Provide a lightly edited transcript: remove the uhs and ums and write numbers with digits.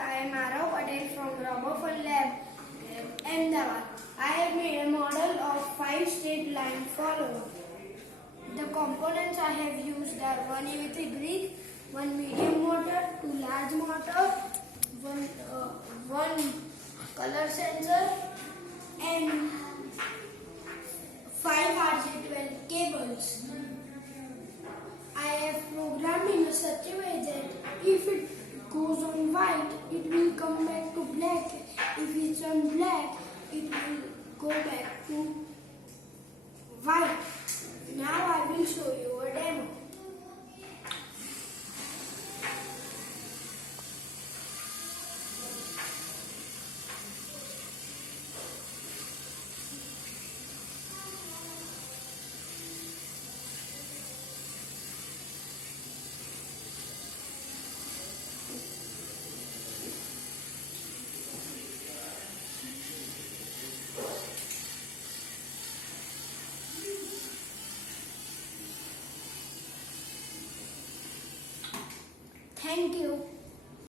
I am Aarav Patel from Robofun Lab, Ahmedabad. I have made a model of 5 straight lines followed. The components I have used are one EV3 brick, one medium motor, two large motor, one color sensor, and 5 RJ12 cables. I have programmed in such a way that if it goes on white, it will come back to black. If it's on black, it will go back to white. Now I will show you a demo. Thank you.